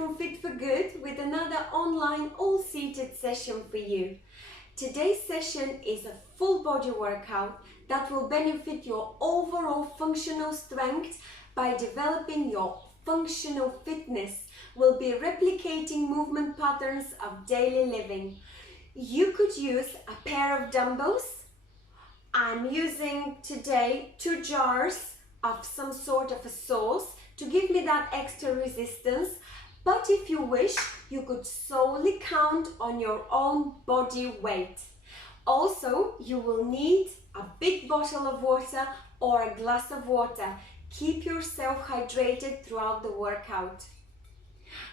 from Fit for Good with another online all-seated session for you. Today's session is a full body workout that will benefit your overall functional strength by developing your functional fitness. We'll be replicating movement patterns of daily living. You could use a pair of dumbbells. I'm using today 2 jars of some sort of a sauce to give me that extra resistance, but if you wish, you could solely count on your own body weight. Also, you will need a big bottle of water or a glass of water. Keep yourself hydrated throughout the workout.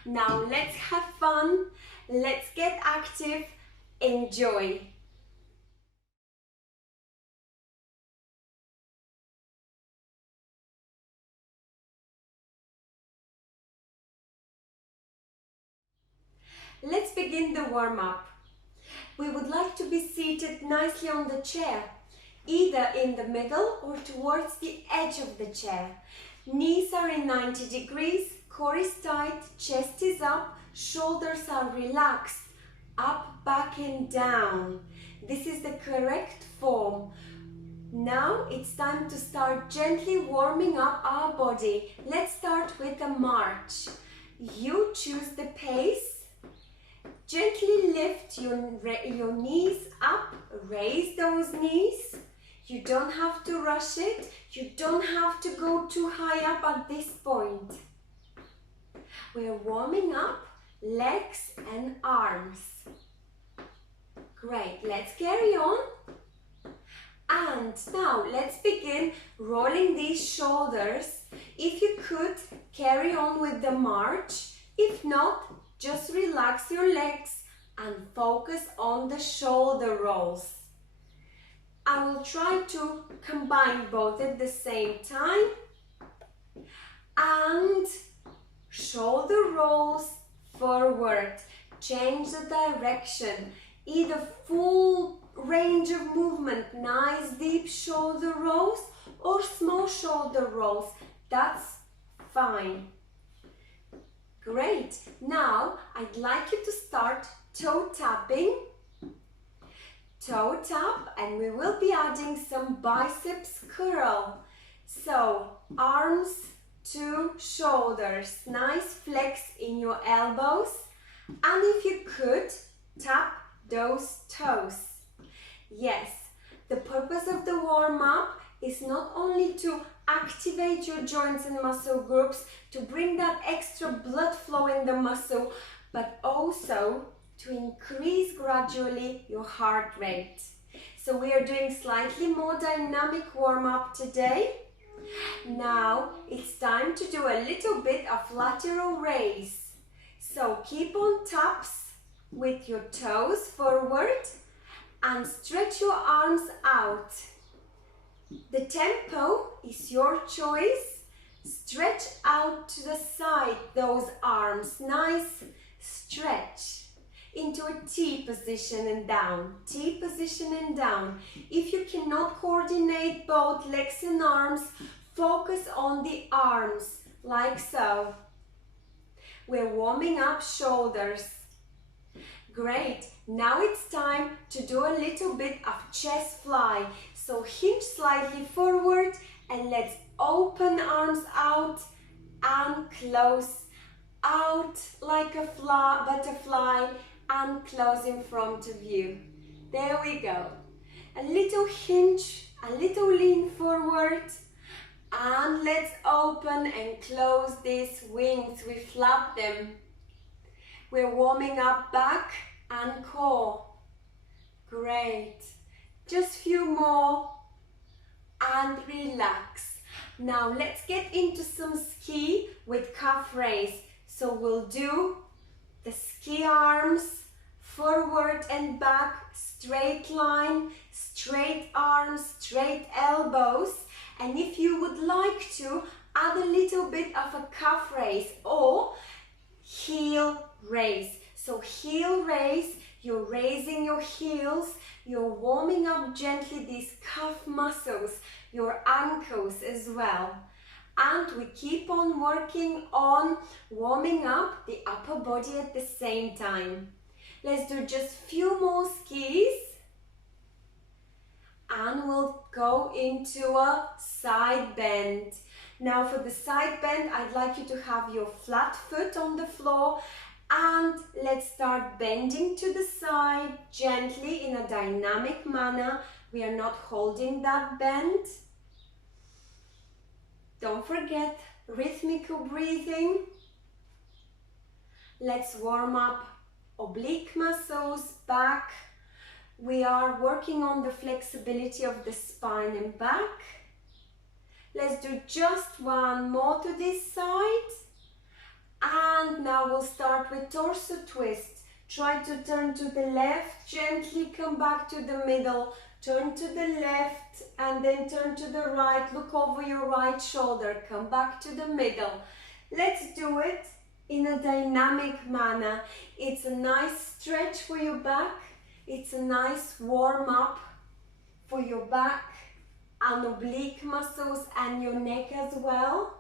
Now let's have fun, let's get active, enjoy! Let's begin the warm-up. We would like to be seated nicely on the chair, either in the middle or towards the edge of the chair. Knees are in 90 degrees, core is tight, chest is up, shoulders are relaxed, up, back and down. This is the correct form. Now it's time to start gently warming up our body. Let's start with a march. You choose the pace. Gently lift your knees up, raise those knees. You don't have to rush it, you don't have to go too high up at this point. We're warming up legs and arms. Great, let's carry on. And now let's begin rolling these shoulders. If you could, carry on with the march. If not, just relax your legs and focus on the shoulder rolls. I will try to combine both at the same time. And shoulder rolls forward. Change the direction. Either full range of movement, nice deep shoulder rolls, or small shoulder rolls. That's fine. Great. Now I'd like you to start toe tapping. Toe tap, and we will be adding some biceps curl. So arms to shoulders, nice flex in your elbows, and if you could, tap those toes. Yes, the purpose of the warm-up is not only to activate your joints and muscle groups, to bring that extra blood flow in the muscle, but also to increase gradually your heart rate. So we are doing slightly more dynamic warm-up today. Now it's time to do a little bit of lateral raise. So keep on taps with your toes forward and stretch your arms out. The tempo is your choice. Stretch out to the side those arms. Nice stretch into a T position and down. T position and down. If you cannot coordinate both legs and arms, focus on the arms, like so. We're warming up shoulders. Great. Now it's time to do a little bit of chest fly. So hinge slightly forward and let's open arms out and close out like a butterfly and close in front of you. There we go. A little hinge, a little lean forward, and let's open and close these wings. We flap them. We're warming up back and core. Great. Just few more and relax. Now let's get into some ski with calf raise. So we'll do the ski arms forward and back, straight line, straight arms, straight elbows. And if you would like to, add a little bit of a calf raise or heel raise. So heel raise, you're raising your heels, you're warming up gently these calf muscles, your ankles as well. And we keep on working on warming up the upper body at the same time. Let's do just few more skis. And we'll go into a side bend. Now for the side bend, I'd like you to have your flat foot on the floor, and let's start bending to the side gently in a dynamic manner. We are not holding that bend. Don't forget rhythmical breathing. Let's warm up oblique muscles, back. We are working on the flexibility of the spine and back. Let's do just one more to this side. And now we'll start with torso twist. Try to turn to the left, gently come back to the middle. Turn to the left and then turn to the right. Look over your right shoulder, come back to the middle. Let's do it in a dynamic manner. It's a nice stretch for your back. It's a nice warm up for your back and oblique muscles and your neck as well.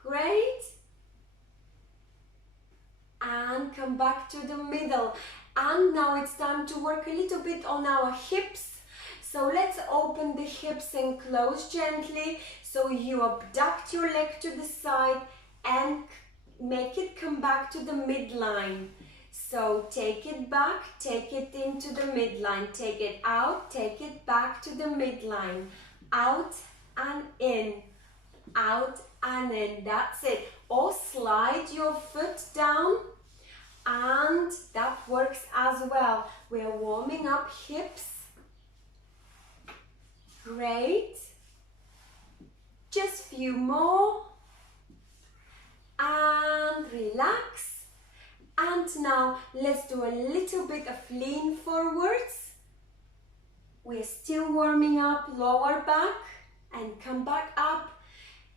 Great. And come back to the middle. And now it's time to work a little bit on our hips. So let's open the hips and close gently. So you abduct your leg to the side and make it come back to the midline. So take it back, take it into the midline, take it out, take it back to the midline. Out and in, out and in. That's it. Or slide your foot down. And that works as well. We are warming up hips. Great. Just few more. And relax. And now let's do a little bit of lean forwards. We're still warming up lower back and come back up.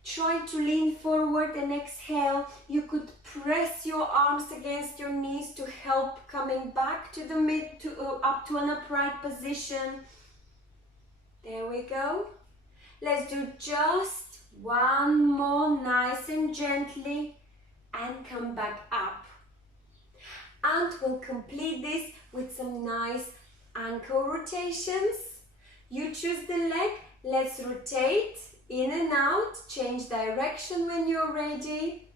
Try to lean forward and exhale. You could press your arms against your knees to help coming back to the up to an upright position. There we go. Let's do just one more, nice and gently, and come back up. And we'll complete this with some nice ankle rotations. You choose the leg. Let's rotate in and out, change direction when you're ready.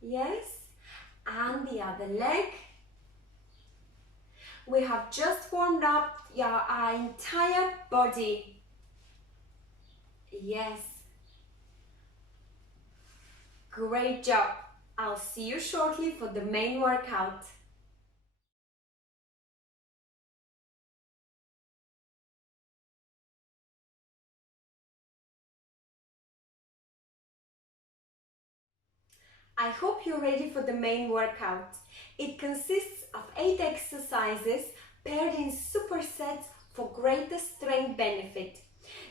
Yes, and the other leg. We have just warmed up our entire body. Yes. Great job. I'll see you shortly for the main workout. I hope you're ready for the main workout. It consists of 8 exercises paired in supersets for greater strength benefit.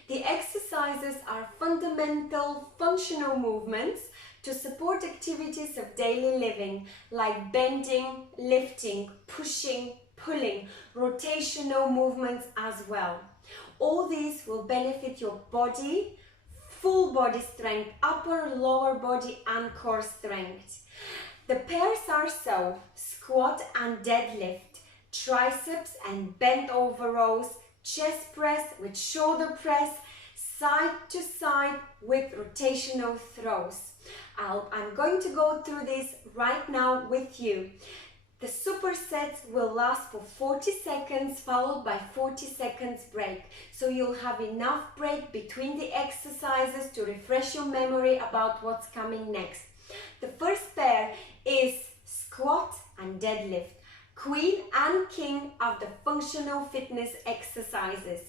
The exercises are fundamental functional movements to support activities of daily living like bending, lifting, pushing, pulling, rotational movements as well. All these will benefit your body, full body strength, upper, lower body and core strength. The pairs are so: squat and deadlift, triceps and bent over rows, chest press with shoulder press, side to side with rotational throws. I'm going to go through this right now with you. The supersets will last for 40 seconds followed by 40 seconds break. So you'll have enough break between the exercises to refresh your memory about what's coming next. The first pair is squat and deadlift. Queen and king of the functional fitness exercises.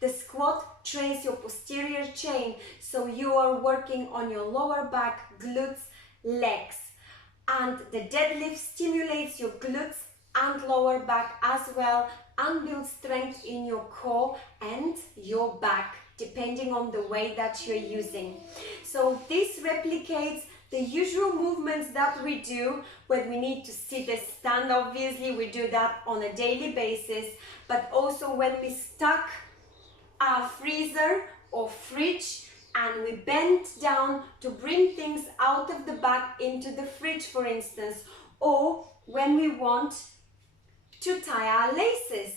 The squat trains your posterior chain, so you are working on your lower back, glutes, legs. And the deadlift stimulates your glutes and lower back as well and builds strength in your core and your back, depending on the weight that you're using. So this replicates the usual movements that we do when we need to sit and stand. Obviously, we do that on a daily basis, but also when we stuck our freezer or fridge and we bend down to bring things out of the back into the fridge, for instance, or when we want to tie our laces.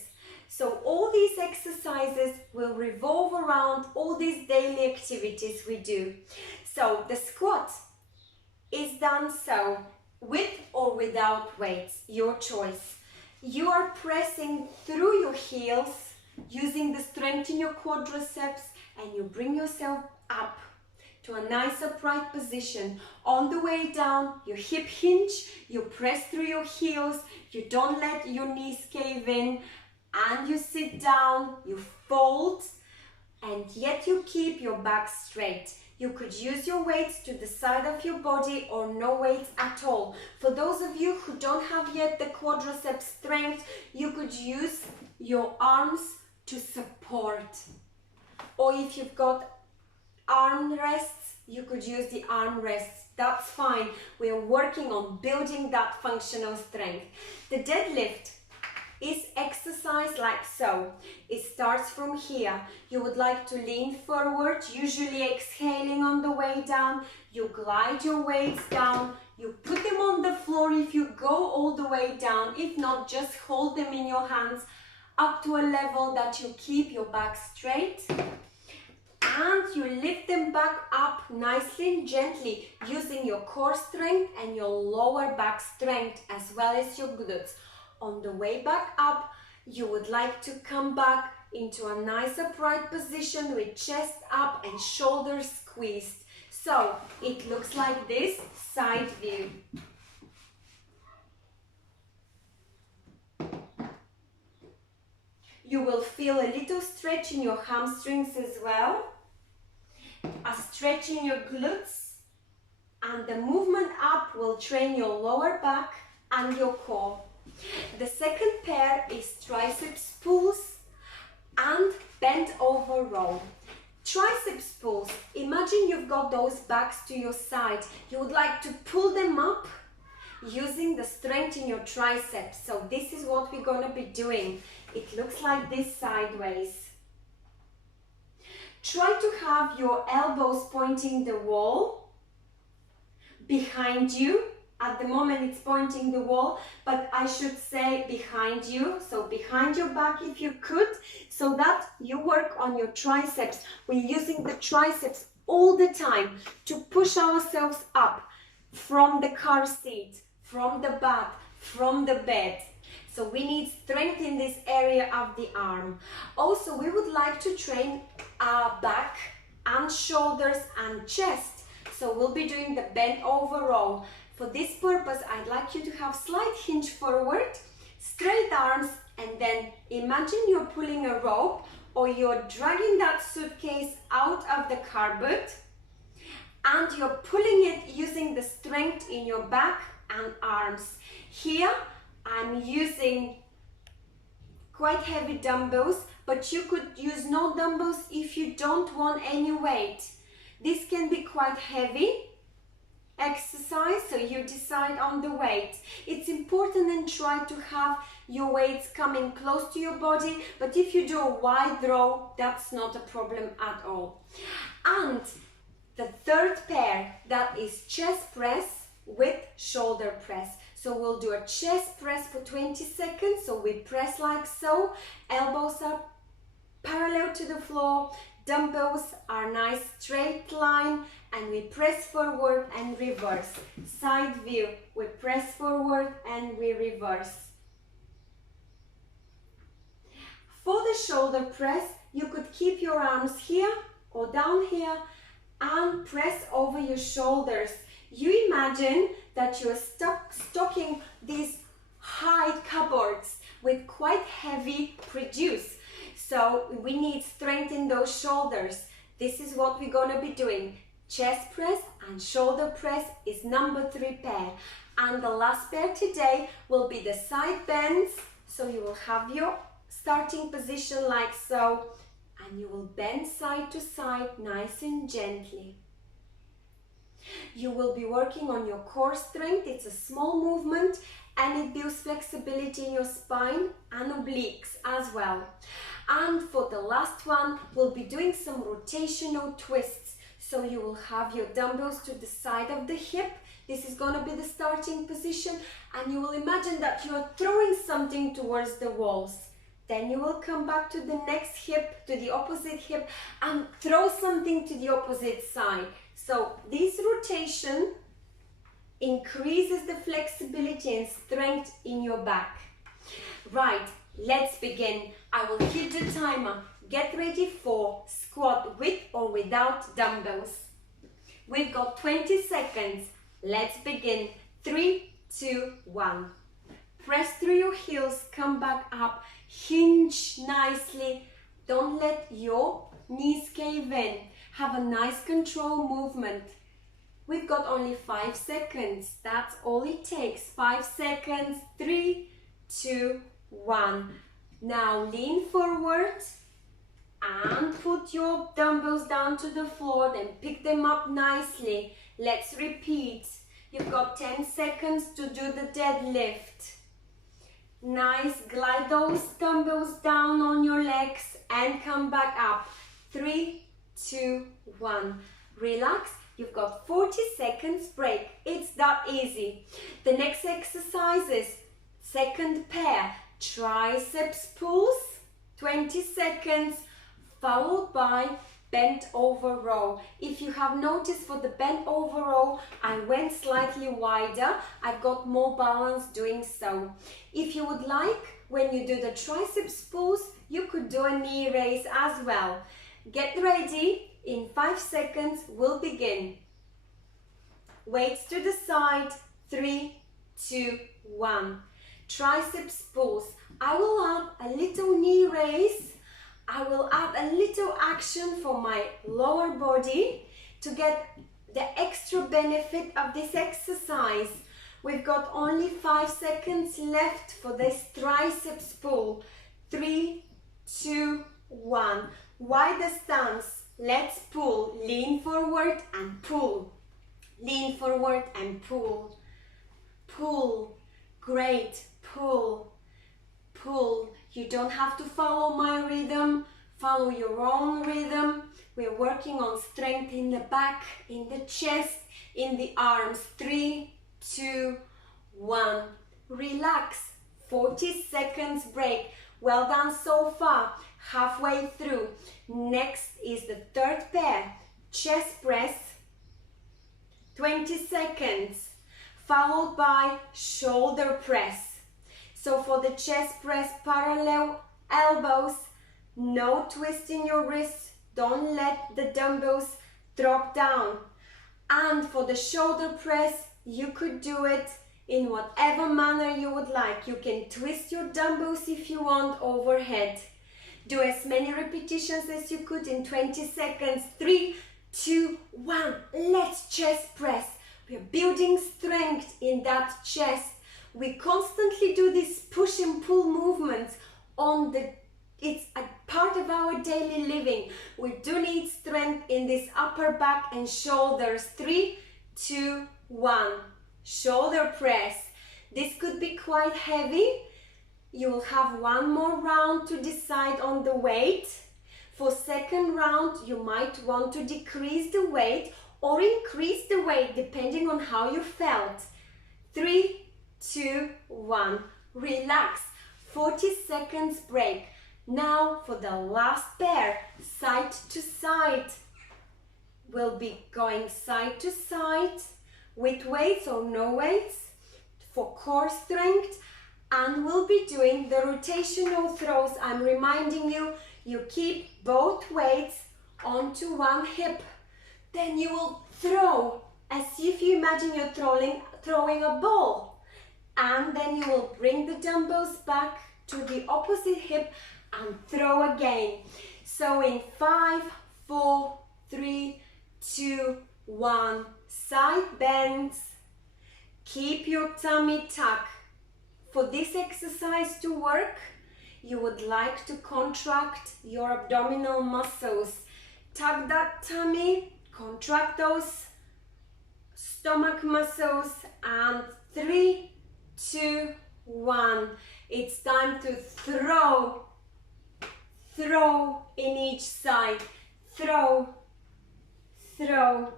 So all these exercises will revolve around all these daily activities we do. So the squat is done so with or without weights, your choice. You are pressing through your heels using the strength in your quadriceps, and you bring yourself up to a nice upright position. On the way down, your hip hinge, you press through your heels, you don't let your knees cave in, and you sit down, you fold, and yet you keep your back straight. You could use your weights to the side of your body or no weights at all. For those of you who don't have yet the quadriceps strength, you could use your arms to support. Or if you've got arm rests, you could use the arm rests. That's fine. We are working on building that functional strength. The deadlift is exercise like so. It starts from here. You would like to lean forward, usually exhaling on the way down. You glide your weights down. You put them on the floor if you go all the way down. If not, just hold them in your hands up to a level that you keep your back straight. And you lift them back up nicely and gently using your core strength and your lower back strength as well as your glutes. On the way back up, you would like to come back into a nice upright position with chest up and shoulders squeezed. So it looks like this, side view. You will feel a little stretch in your hamstrings as well, a stretch in your glutes, and the movement up will train your lower back and your core. The second pair is triceps pulls and bent over row. Triceps pulls, imagine you've got those backs to your side. You would like to pull them up using the strength in your triceps. So this is what we're going to be doing. It looks like this sideways. Try to have your elbows pointing the wall behind you. At the moment it's pointing the wall, but I should say behind you, so behind your back if you could, so that you work on your triceps. We're using the triceps all the time to push ourselves up from the car seat, from the bath, from the bed. So we need strength in this area of the arm. Also, we would like to train our back and shoulders and chest. So we'll be doing the bent over row. For this purpose, I'd like you to have slight hinge forward, straight arms, and then imagine you're pulling a rope or you're dragging that suitcase out of the car boot and you're pulling it using the strength in your back and arms. Here, I'm using quite heavy dumbbells, but you could use no dumbbells if you don't want any weight. This can be quite heavy exercise, so you decide on the weight. It's important and try to have your weights coming close to your body, but if you do a wide row, that's not a problem at all. And the third pair, that is chest press with shoulder press. So we'll do a chest press for 20 seconds. So we press like so, elbows are parallel to the floor, dumbbells are nice straight line, and we press forward and reverse. Side view, we press forward and we reverse. For the shoulder press, you could keep your arms here or down here and press over your shoulders. You imagine that you're stocking these high cupboards with quite heavy produce. So we need strength in those shoulders. This is what we're going to be doing. Chest press and shoulder press is number 3 pair. And the last pair today will be the side bends. So you will have your starting position like so, and you will bend side to side nice and gently. You will be working on your core strength. It's a small movement and it builds flexibility in your spine and obliques as well. And for the last one, we'll be doing some rotational twists. So you will have your dumbbells to the side of the hip. This is going to be the starting position, and you will imagine that you are throwing something towards the walls. Then you will come back to the next hip, to the opposite hip, and throw something to the opposite side. So this rotation increases the flexibility and strength in your back. Right, let's begin. I will hit the timer. Get ready for squat with or without dumbbells. We've got 20 seconds. Let's begin. 3, 2, 1. Press through your heels, come back up, hinge nicely. Don't let your knees cave in. Have a nice control movement. We've got only 5 seconds. That's all it takes. 5 seconds. 3, 2, 1. Now lean forward and put your dumbbells down to the floor, then pick them up nicely. Let's repeat. You've got 10 seconds to do the deadlift. Nice, glide those dumbbells down on your legs and come back up. 3, 2, 1. Relax. You've got 40 seconds break. It's that easy. The next exercise is second pair. Triceps pulls, 20 seconds, followed by bent over row. If you have noticed, for the bent over row, I went slightly wider. I've got more balance doing so. If you would like, when you do the triceps pulls, you could do a knee raise as well. Get ready. In 5 seconds, we'll begin. Weights to the side. 3, 2, 1. Triceps pulls. I will add a little knee raise. I will add a little action for my lower body to get the extra benefit of this exercise. We've got only 5 seconds left for this triceps pull. 3, 2, 1. Wider stance. Let's pull. Lean forward and pull. Lean forward and pull. Pull. Great. Pull. Pull. You don't have to follow my rhythm. Follow your own rhythm. We're working on strength in the back, in the chest, in the arms. 3, 2, 1. Relax. 40 seconds break. Well done so far. Halfway through. Next is the third pair. Chest press. 20 seconds. Followed by shoulder press. So for the chest press, parallel elbows. No twist in your wrists. Don't let the dumbbells drop down. And for the shoulder press, you could do it in whatever manner you would like. You can twist your dumbbells if you want overhead. Do as many repetitions as you could in 20 seconds. 3, 2, 1. Let's chest press. We're building strength in that chest. We constantly do these push and pull movements it's a part of our daily living. We do need strength in this upper back and shoulders. 3, 2, 1. Shoulder press. This could be quite heavy. You will have one more round to decide on the weight. For second round, you might want to decrease the weight or increase the weight depending on how you felt. 3, 2, 1. Relax. 40 seconds break. Now for the last pair, side to side. We'll be going side to side with weights or no weights for core strength, and we'll be doing the rotational throws. I'm reminding you, you keep both weights onto one hip. Then you will throw as if you imagine you're throwing a ball. And then you will bring the dumbbells back to the opposite hip and throw again. So in 5, 4, 3, 2, 1, side bends. Keep your tummy tuck. For this exercise to work, you would like to contract your abdominal muscles. Tuck that tummy, contract those stomach muscles, and 3, 2, 1. It's time to throw. Throw in each side. Throw, throw.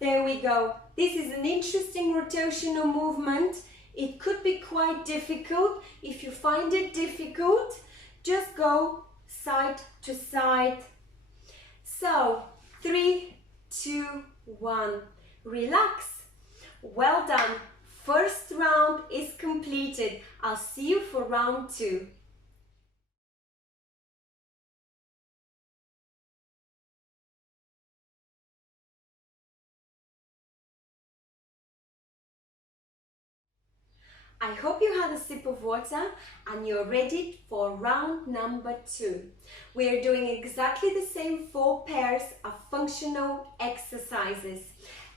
There we go. This is an interesting rotational movement. It could be quite difficult. If you find it difficult, just go side to side. So, 3, 2, 1. Relax. Well done. First round is completed. I'll see you for round 2. I hope you had a sip of water and you're ready for round number 2. We're doing exactly the same 4 pairs of functional exercises.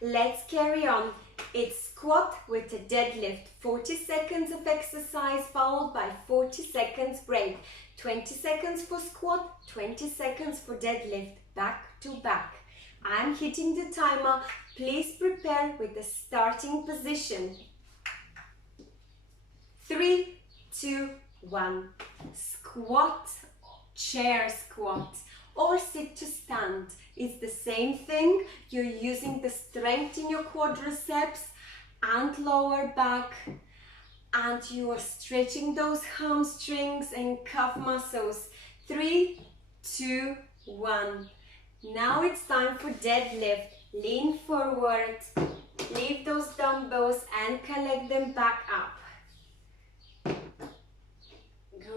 Let's carry on. It's squat with a deadlift. 40 seconds of exercise followed by 40 seconds break. 20 seconds for squat, 20 seconds for deadlift, back to back. I'm hitting the timer. Please prepare with the starting position. 3, 2, 1. Squat, chair squat, or sit to stand. It's the same thing. You're using the strength in your quadriceps and lower back, and you are stretching those hamstrings and calf muscles. 3, 2, 1. Now it's time for deadlift. Lean forward, leave those dumbbells and collect them back up.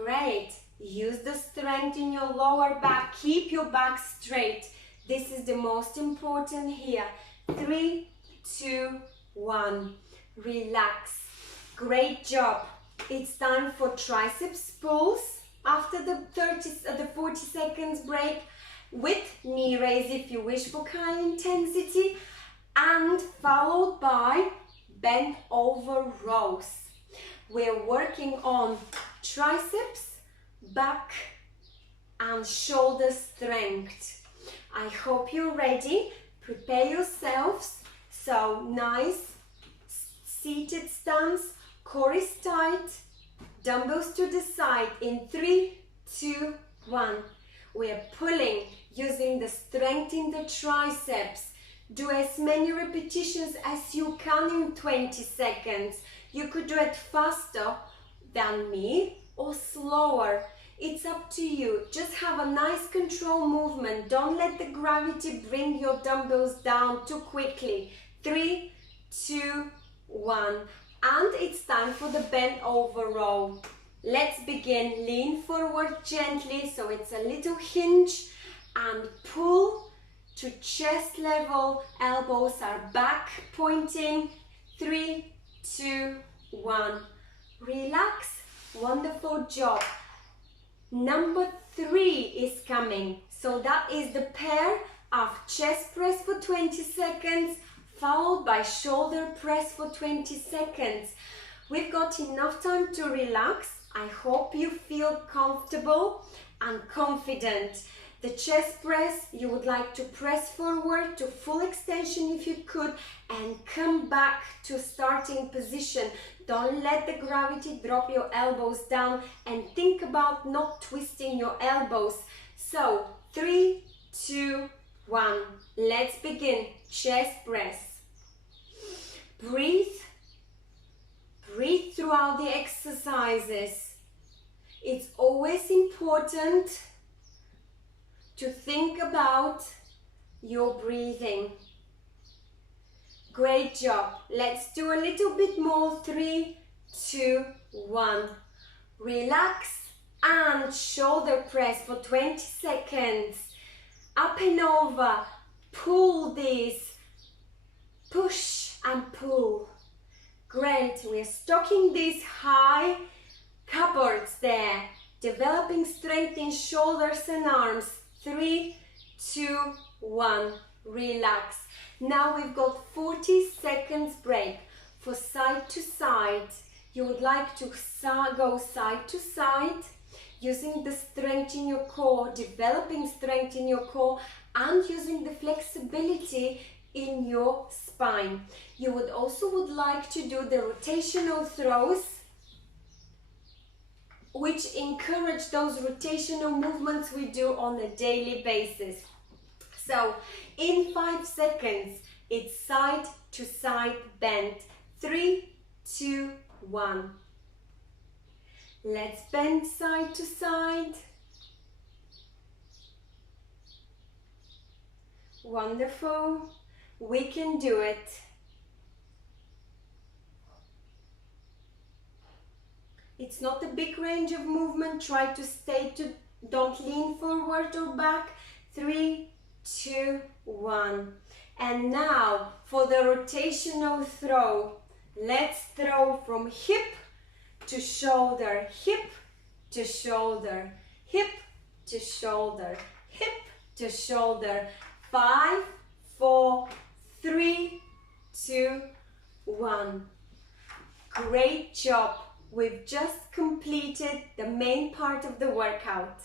Great. Use the strength in your lower back. Keep your back straight. This is the most important here. 3, 2, 1. Relax. Great job. It's time for triceps pulls after the 40 seconds break with knee raise if you wish for high intensity, and followed by bent over rows. We're working on triceps, back and shoulder strength. I hope you're ready. Prepare yourselves. So nice seated stance, core is tight, dumbbells to the side in 3, 2, 1. We're pulling using the strength in the triceps. Do as many repetitions as you can in 20 seconds. You could do it faster than me or slower. It's up to you. Just have a nice control movement. Don't let the gravity bring your dumbbells down too quickly. 3, 2, 1. And it's time for the bent over row. Let's begin. Lean forward gently so it's a little hinge and pull to chest level. Elbows are back pointing. 3, 2, 1. Relax. Wonderful job. Number 3 is coming. So that is the pair of chest press for 20 seconds followed by shoulder press for 20 seconds. We've got enough time to relax. I hope you feel comfortable and confident. The chest press, you would like to press forward to full extension if you could and come back to starting position. Don't let the gravity drop your elbows down and think about not twisting your elbows. So 3, 2, 1. Let's begin. Chest press. Breathe. Breathe throughout the exercises. It's always important to think about your breathing. Great job. Let's do a little bit more. 3, 2, 1. Relax and shoulder press for 20 seconds. Up and over. Pull this. Push and pull. Great. We're stocking these high cupboards there. Developing strength in shoulders and arms. 3, 2, 1. Relax. Now we've got 40 seconds break for side to side. You would like to go side to side using the strength in your core, developing strength in your core and using the flexibility in your spine. You would also like to do the rotational throws, which encourage those rotational movements we do on a daily basis. So in 5 seconds, it's side to side bend. 3, 2, 1. Let's bend side to side. Wonderful. We can do it. It's not a big range of movement. Try to stay to, don't lean forward or back. 3, 2, 1. And now for the rotational throw. Let's throw from hip to shoulder, hip to shoulder, hip to shoulder, hip to shoulder. 5, 4, 3, 2, 1. Great job. We've just completed the main part of the workout.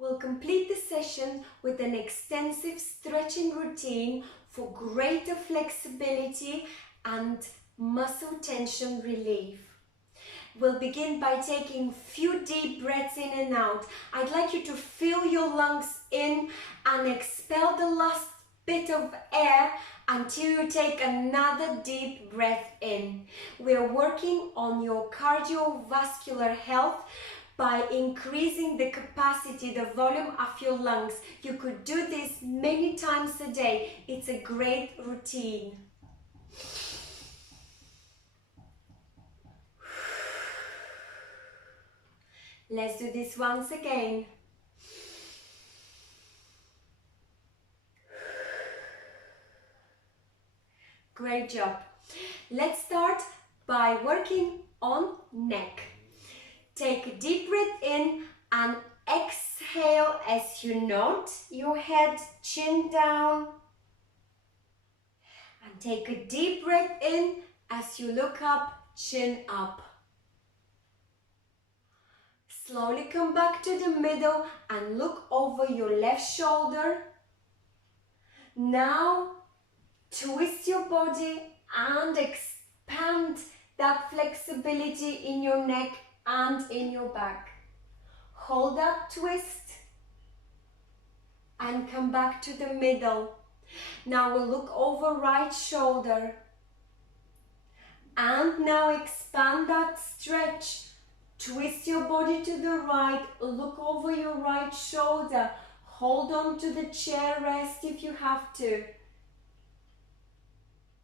We'll complete the session with an extensive stretching routine for greater flexibility and muscle tension relief. We'll begin by taking a few deep breaths in and out. I'd like you to fill your lungs in and expel the last bit of air until you take another deep breath in. We're working on your cardiovascular health by increasing the capacity, the volume of your lungs. You could do this many times a day. It's a great routine. Let's do this once again. Great job. Let's start by working on neck. Take a deep breath in and exhale as you nod your head, chin down. And take a deep breath in as you look up, chin up. Slowly come back to the middle and look over your left shoulder. Now twist your body and expand that flexibility in your neck and in your back. Hold that twist and come back to the middle. Now we'll look over right shoulder and now expand that stretch. Twist your body to the right, look over your right shoulder, hold on to the chair rest if you have to.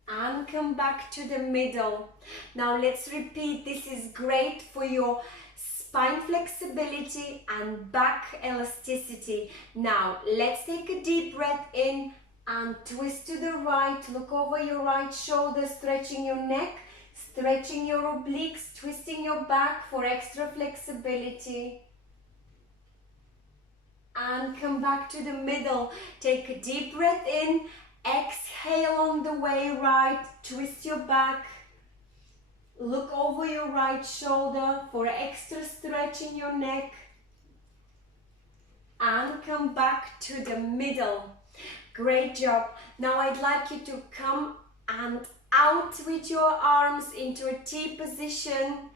And come back to the middle. Now let's repeat. This is great for your spine flexibility and back elasticity. Now let's take a deep breath in and twist to the right. Look over your right shoulder, stretching your neck, stretching your obliques, twisting your back for extra flexibility. And come back to the middle. Take a deep breath in. Exhale on the way right, twist your back, look over your right shoulder for extra stretch in your neck, and come back to the middle. Great job. Now I'd like you to come and out with your arms into a T position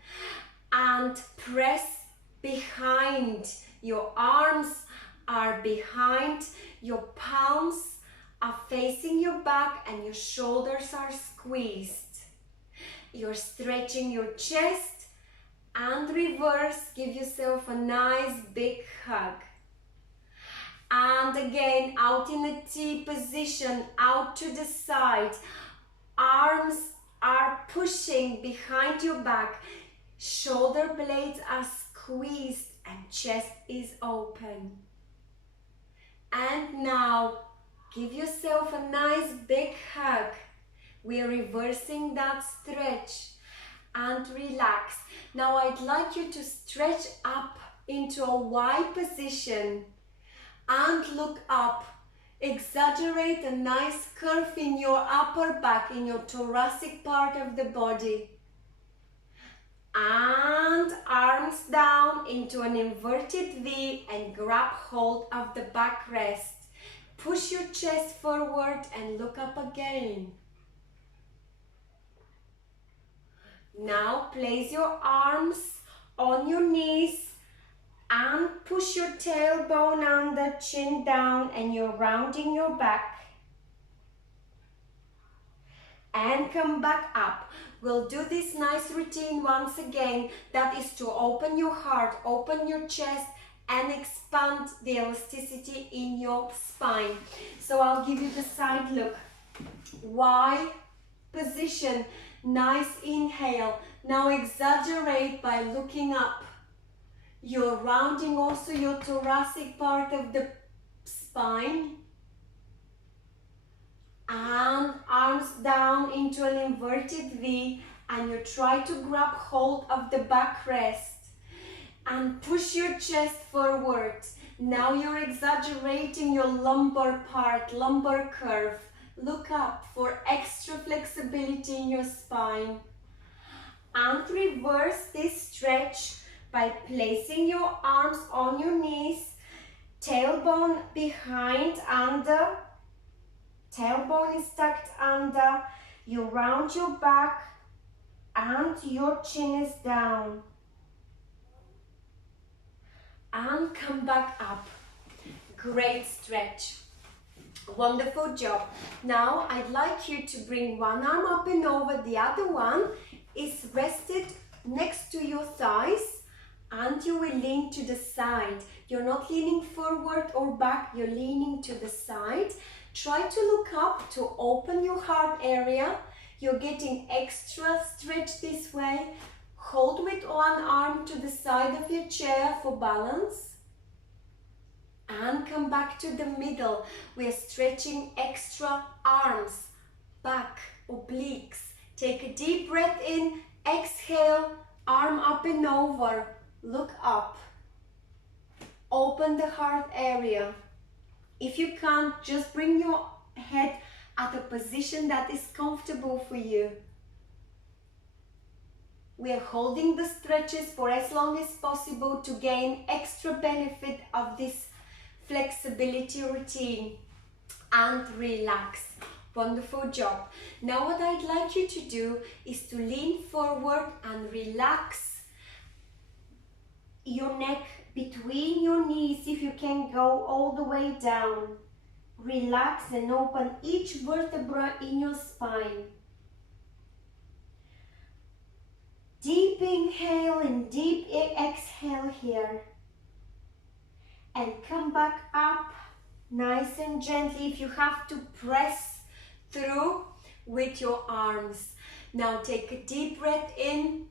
and press behind. Your arms are behind, your palms are facing your back and your shoulders are squeezed. You're stretching your chest and reverse. Give yourself a nice big hug. And again, out in a T position, out to the side. Arms are pushing behind your back. Shoulder blades are squeezed and chest is open. And now, give yourself a nice big hug. We are reversing that stretch and relax. Now I'd like you to stretch up into a Y position and look up. Exaggerate a nice curve in your upper back, in your thoracic part of the body. And arms down into an inverted V and grab hold of the backrest. Push your chest forward and look up again. Now place your arms on your knees and push your tailbone under, chin down, and you're rounding your back. And come back up. We'll do this nice routine once again. That is to open your heart, open your chest, and expand the elasticity in your spine. So I'll give you the side look. Y position, nice inhale. Now exaggerate by looking up. You're rounding also your thoracic part of the spine. And arms down into an inverted V, and you try to grab hold of the backrest and push your chest forward. Now you're exaggerating your lumbar part, lumbar curve. Look up for extra flexibility in your spine. And reverse this stretch by placing your arms on your knees, tailbone behind, under. Tailbone is tucked under. You round your back and your chin is down. And come back up. Great stretch. Wonderful job. Now I'd like you to bring one arm up and over. The other one is rested next to your thighs, and you will lean to the side. You're not leaning forward or back, you're leaning to the side. Try to look up to open your heart area. You're getting extra stretch this way. Hold with one arm to the side of your chair for balance. And come back to the middle. We're stretching extra arms, back, obliques. Take a deep breath in, exhale, arm up and over. Look up. Open the heart area. If you can't, just bring your head at a position that is comfortable for you. We are holding the stretches for as long as possible to gain extra benefit of this flexibility routine. And relax. Wonderful job. Now what I'd like you to do is to lean forward and relax your neck between your knees, if you can go all the way down. Relax and open each vertebra in your spine. Deep inhale and deep exhale here. And come back up nice and gently. If you have to, press through with your arms. Now take a deep breath in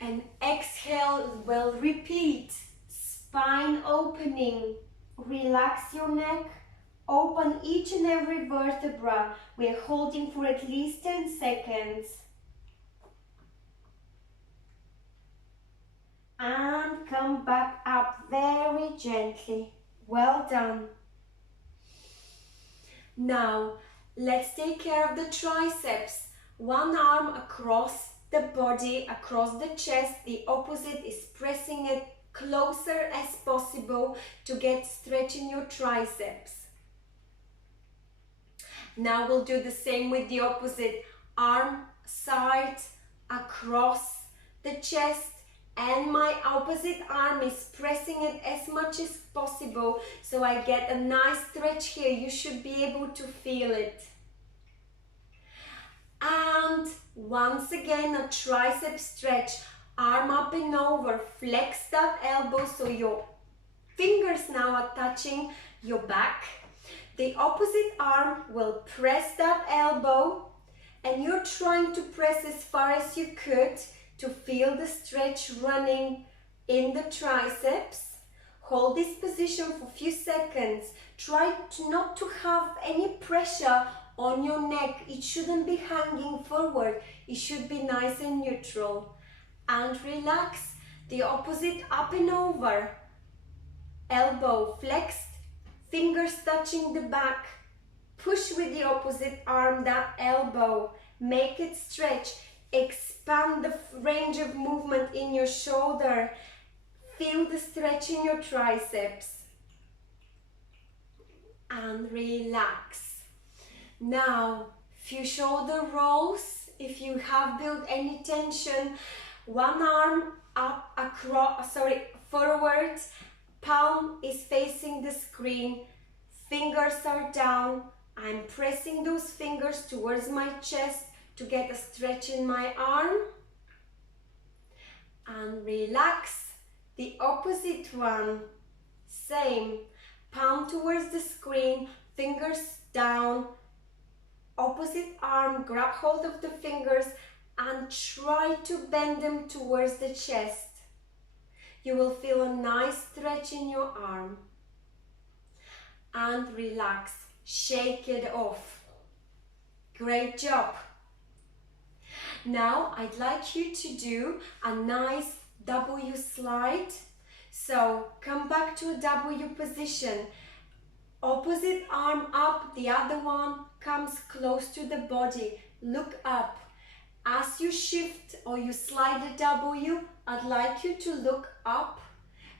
and exhale. We'll repeat. Spine opening. Relax your neck. Open each and every vertebra. We're holding for at least 10 seconds. And come back up very gently. Well done. Now, let's take care of the triceps. One arm across the body, across the chest. The opposite is pressing it closer as possible to get stretch in your triceps. Now we'll do the same with the opposite. Arm side across the chest, and my opposite arm is pressing it as much as possible so I get a nice stretch here. You should be able to feel it. And once again, a tricep stretch. Arm up and over. Flex that elbow so your fingers now are touching your back. The opposite arm will press that elbow, and you're trying to press as far as you could to feel the stretch running in the triceps. Hold this position for a few seconds. Try not to have any pressure on your neck. It shouldn't be hanging forward. It should be nice and neutral. And relax. The opposite up and over. Elbow flexed, fingers touching the back. Push with the opposite arm that elbow. Make it stretch. Expand the range of movement in your shoulder. Feel the stretch in your triceps. And relax. Now, few shoulder rolls if you have built any tension. One arm up, across, forward, palm is facing the screen, fingers are down. I'm pressing those fingers towards my chest to get a stretch in my arm. And relax. The opposite one, same, palm towards the screen, fingers down, opposite arm, grab hold of the fingers and try to bend them towards the chest. You will feel a nice stretch in your arm. And relax, shake it off. Great job. Now I'd like you to do a nice W slide. So come back to a W position. Opposite arm up, the other one comes close to the body. Look up. As you shift or you slide the W, I'd like you to look up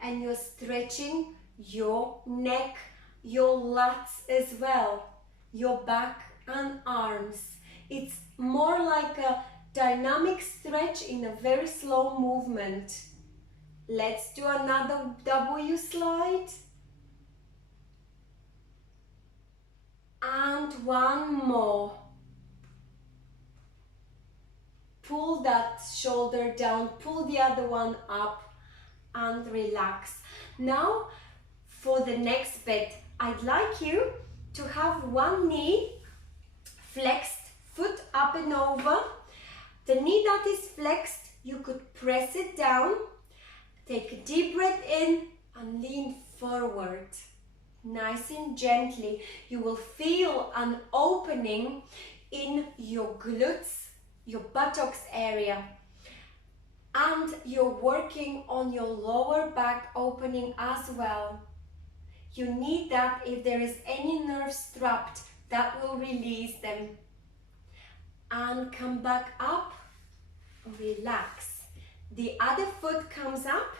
and you're stretching your neck, your lats as well, your back and arms. It's more like a dynamic stretch in a very slow movement. Let's do another W slide. And one more. Pull that shoulder down, pull the other one up and relax. Now for the next bit, I'd like you to have one knee flexed, foot up and over. The knee that is flexed, you could press it down, take a deep breath in and lean forward. Nice and gently. You will feel an opening in your glutes, your buttocks area. And you're working on your lower back opening as well. You need that. If there is any nerves trapped, that will release them. And come back up, relax. The other foot comes up.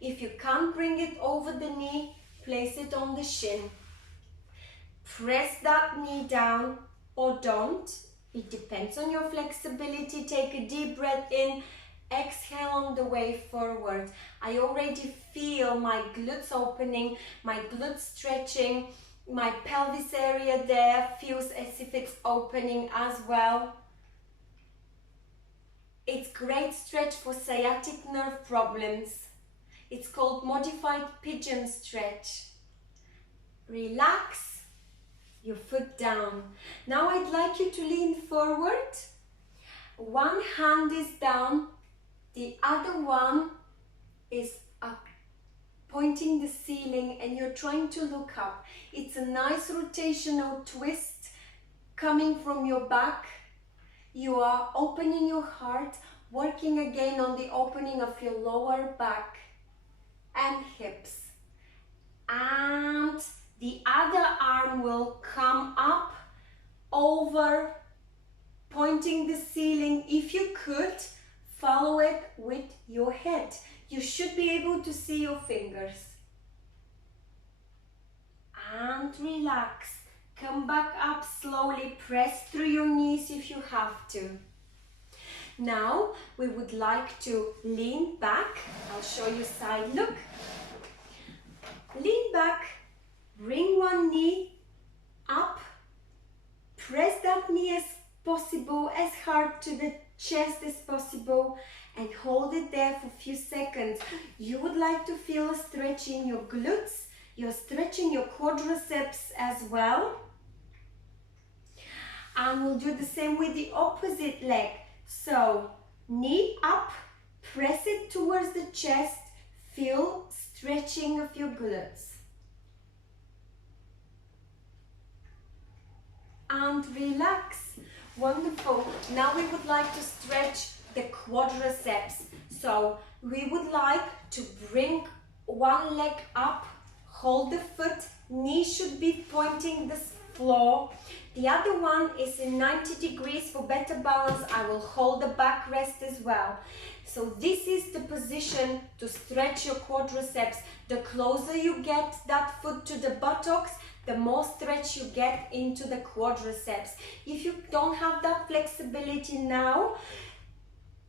If you can't bring it over the knee, place it on the shin. Press that knee down or don't. It depends on your flexibility. Take a deep breath in, exhale on the way forward. I already feel my glutes opening, my glutes stretching. My pelvis area there feels as if it's opening as well. It's great stretch for sciatic nerve problems. It's called modified pigeon stretch. Relax, your foot down. Now I'd like you to lean forward. One hand is down, the other one is up, pointing the ceiling, and you're trying to look up. It's a nice rotational twist coming from your back. You are opening your heart, working again on the opening of your lower back and hips. And the other arm will come up, over, pointing the ceiling. If you could, follow it with your head. You should be able to see your fingers. And relax. Come back up slowly. Press through your knees if you have to. Now we would like to lean back. I'll show you side look. Lean back. Bring one knee up. Press that knee as possible, as hard to the chest as possible, and hold it there for a few seconds. You would like to feel a stretch in your glutes. You're stretching your quadriceps as well. And we'll do the same with the opposite leg. So, knee up, press it towards the chest, feel stretching of your glutes. And relax. Wonderful. Now we would like to stretch the quadriceps. So we would like to bring one leg up, hold the foot, knee should be pointing the floor. The other one is in 90 degrees for better balance. I will hold the backrest as well. So this is the position to stretch your quadriceps. The closer you get that foot to the buttocks, the more stretch you get into the quadriceps. If you don't have that flexibility now,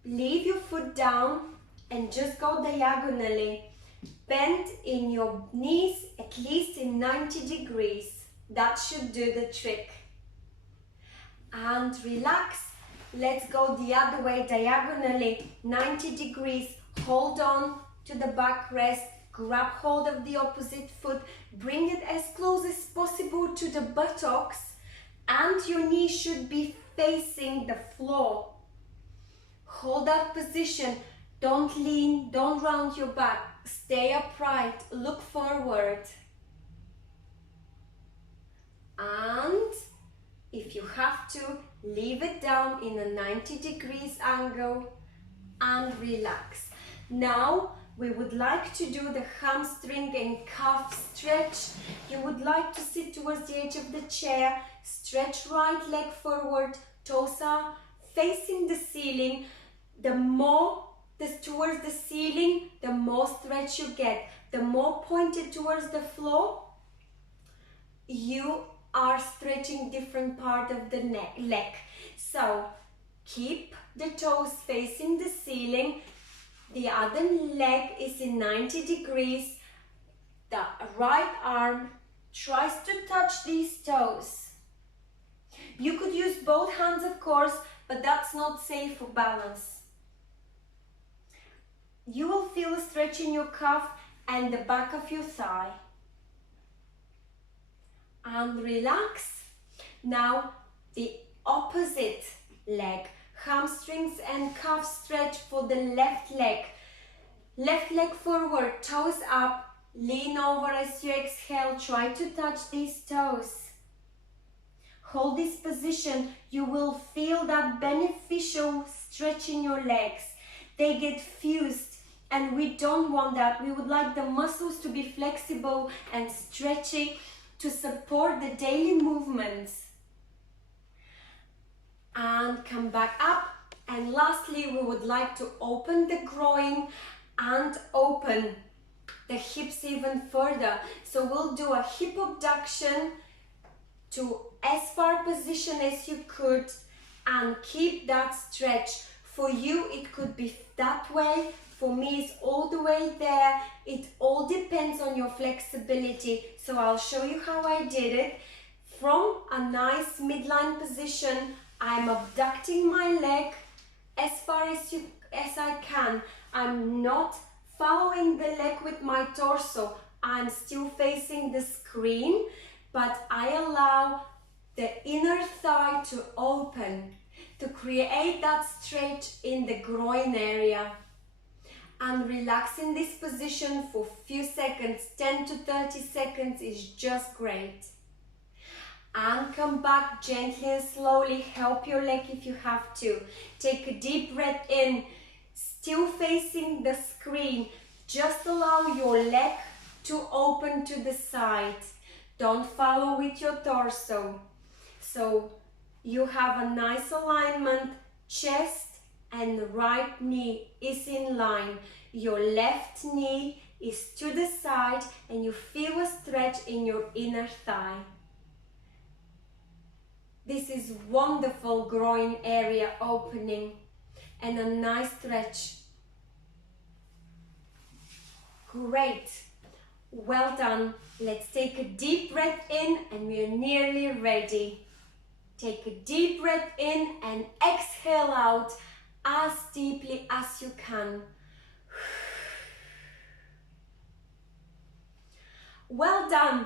leave your foot down and just go diagonally. Bend in your knees at least in 90 degrees. That should do the trick. And relax. Let's go the other way diagonally, 90 degrees. Hold on to the backrest. Grab hold of the opposite foot. Bring it as close as possible to the buttocks. And your knee should be facing the floor. Hold that position. Don't lean, don't round your back. Stay upright, look forward. And if you have to, leave it down in a 90 degrees angle and relax. Now we would like to do the hamstring and calf stretch. You would like to sit towards the edge of the chair, stretch right leg forward, toes are facing the ceiling. The more towards the ceiling, the more stretch you get. The more pointed towards the floor, you are stretching different part of the leg. So keep the toes facing the ceiling. The other leg is in 90 degrees. The right arm tries to touch these toes. You could use both hands, of course, but that's not safe for balance. You will feel a stretch in your calf and the back of your thigh. And relax. Now the opposite leg, hamstrings and calf stretch for the left leg. Left leg forward, toes up, lean over as you exhale, try to touch these toes. Hold this position, you will feel that beneficial stretch in your legs. They get fused. And we don't want that. We would like the muscles to be flexible and stretchy to support the daily movements. And come back up. And lastly, we would like to open the groin and open the hips even further. So we'll do a hip abduction to as far position as you could and keep that stretch. For you, it could be that way. For me, it's all the way there. It all depends on your flexibility. So I'll show you how I did it. From a nice midline position, I'm abducting my leg as far as I can. I'm not following the leg with my torso. I'm still facing the screen, but I allow the inner thigh to open to create that stretch in the groin area. And relax in this position for a few seconds, 10 to 30 seconds is just great. And come back gently and slowly, help your leg if you have to. Take a deep breath in, still facing the screen. Just allow your leg to open to the side. Don't follow with your torso. So you have a nice alignment, chest and right knee is in line. Your left knee is to the side and you feel a stretch in your inner thigh. This is wonderful groin area opening and a nice stretch. Great. Well done. Let's take a deep breath in and we are nearly ready. Take a deep breath in and exhale out as deeply as you can. Well done.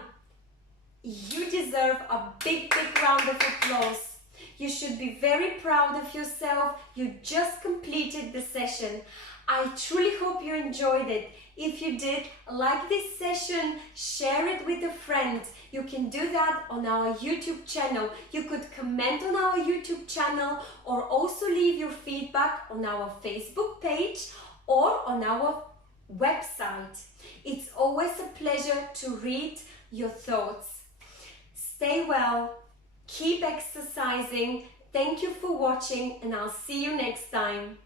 You deserve a big round of applause. You should be very proud of yourself. You just completed the session. I truly hope you enjoyed it. If you did, like this session, share it with a friend. You can do that on our YouTube channel. You could comment on our YouTube channel or also leave your feedback on our Facebook page or on our website. It's always a pleasure to read your thoughts. Stay well, keep exercising. Thank you for watching and I'll see you next time.